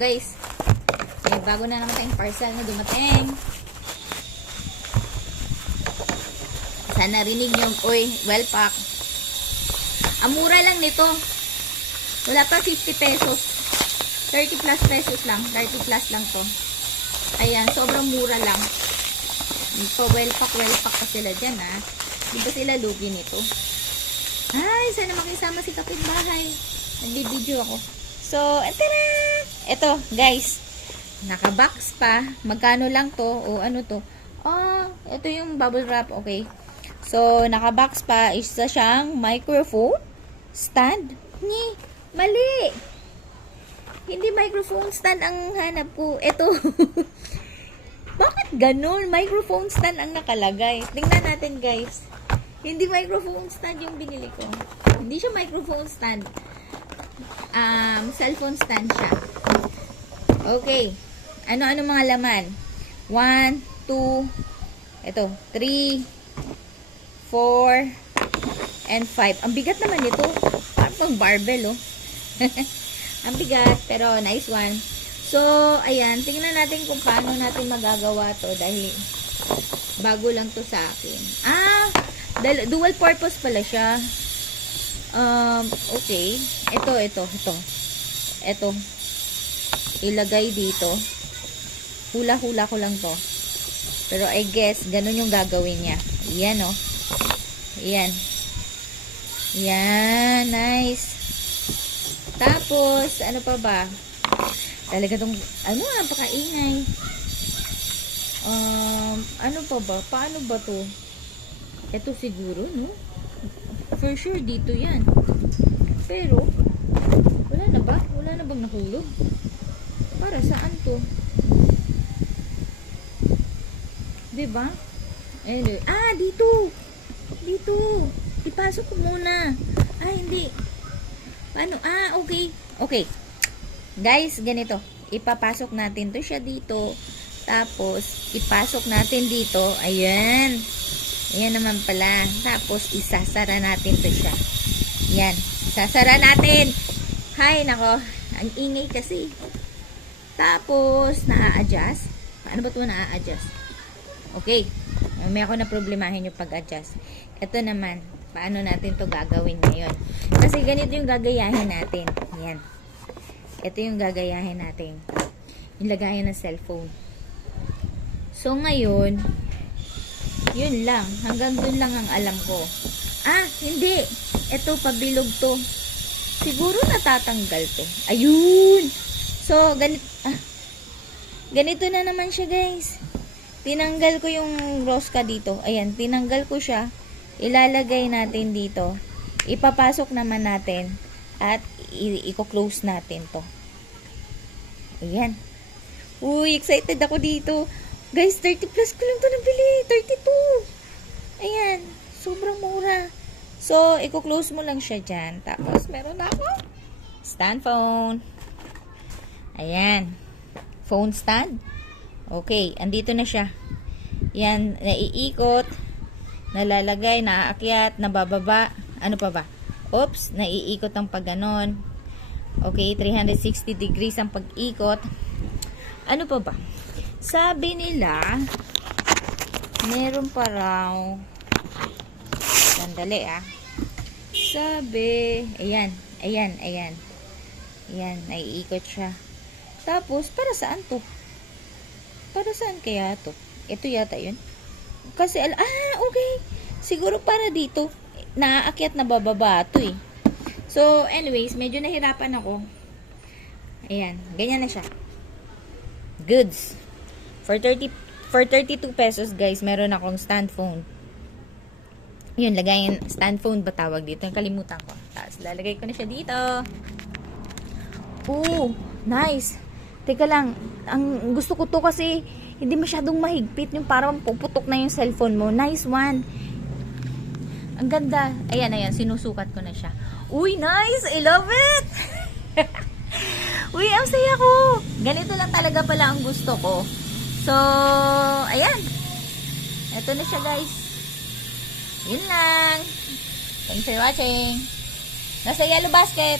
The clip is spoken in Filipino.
Guys, may bago na naman tayong parcel na dumating. Sana narinig nyo. Uy, well pack. Ang mura lang nito. Wala pa 50 pesos. 30 plus pesos lang. 30 plus lang to. Ayan, sobrang mura lang. Ito, well pack pa sila dyan, ha. Di ba sila lugi nito? Ay, sana makisama si kapitbahay. Nagbibideo ako. So, tara! Ito, guys. Naka-box pa. Magkano lang to? O ano to? Ito yung bubble wrap. Okay. So, naka-box pa. Isa siyang microphone stand. Mali! Hindi microphone stand ang hanap ko. Ito. Bakit ganun? Microphone stand ang nakalagay. Tingnan natin, guys. Hindi microphone stand yung binili ko. Hindi siya microphone stand. Cellphone stand siya. Okay. Ano-ano mga laman? 1, 2, ito, 3, 4, and 5. Ang bigat naman ito. Parang pang barbell, oh. Ang bigat, pero nice one. So, ayan. Tingnan natin kung paano natin magagawa to dahil bago lang to sa akin. Dual purpose pala siya. Okay. Ito. Ilagay dito. Hula-hula ko lang to. Pero I guess, ganun yung gagawin niya. Ayan, oh. Ayan. Ayan. Nice. Tapos, ano pa ba? Talaga tong, napakaingay. Ano pa ba? Paano ba to? Ito siguro, no? For sure, dito yan. Pero, wala na ba? Wala na bang nahulog? Para saan to? Diba? Anyway. Dito! Dito! Ipasok ko muna. Hindi. Paano? Okay. Okay. Guys, ganito. Ipapasok natin to siya dito. Tapos, ipasok natin dito. Ayan. Ayan naman pala. Tapos, isasara natin to siya. Ayan. Isasara natin. Hay, nako. Ang ingay kasi. Tapos, naa-adjust. Paano ba ito naa-adjust? Okay. May ako na problemahin yung pag-adjust. Ito naman. Paano natin to gagawin ngayon? Kasi ganito yung gagayahin natin. Ayan. Ito yung gagayahin natin. Yung lagayan ng cellphone. So, ngayon, yun lang. Hanggang dun lang ang alam ko. Hindi. Ito, pabilog to. Siguro natatanggal to. Ayun! So, ganito na naman siya, guys. Tinanggal ko yung rosca dito. Ayan, tinanggal ko siya. Ilalagay natin dito. Ipapasok naman natin. At i-close natin to. Ayan. Uy, excited ako dito. Guys, 30 plus ko lang to nabili. 32. Ayan. Sobrang mura. So, i-close mo lang siya dyan. Tapos, meron na ako. Stand phone. Ayan. Phone stand. Okay. Andito na siya. Yan. Naiikot. Nalalagay. Naaakyat. Nabababa. Ano pa ba? Oops. Naiikot ang pagganon. Okay. 360 degrees ang pag-ikot. Ano pa ba? Sabi nila, meron pa raw. Sandali, Sabi, ayan. Ayan, naiikot siya. Tapos, para saan to? Para saan kaya to? Ito yata yun. Kasi, okay. Siguro para dito. Naaakyat na bababa to eh. So, anyways, medyo nahirapan ako. Ayan, ganyan na siya. Goods. For 32 pesos, guys, meron akong stand phone. Yun, lagayin, stand phone ba tawag dito? Kalimutan ko. Tapos, lalagay ko na siya dito. Nice. Teka lang, ang gusto ko to kasi hindi masyadong mahigpit yung parang puputok na yung cellphone mo. Nice one. Ang ganda. Ayan, sinusukat ko na siya. Uy, nice! I love it! Uy, ang saya ko! Ganito lang talaga pala ang gusto ko. So, ayan. Ito na siya, guys. Yun lang. Thanks for watching. Nasa yellow basket.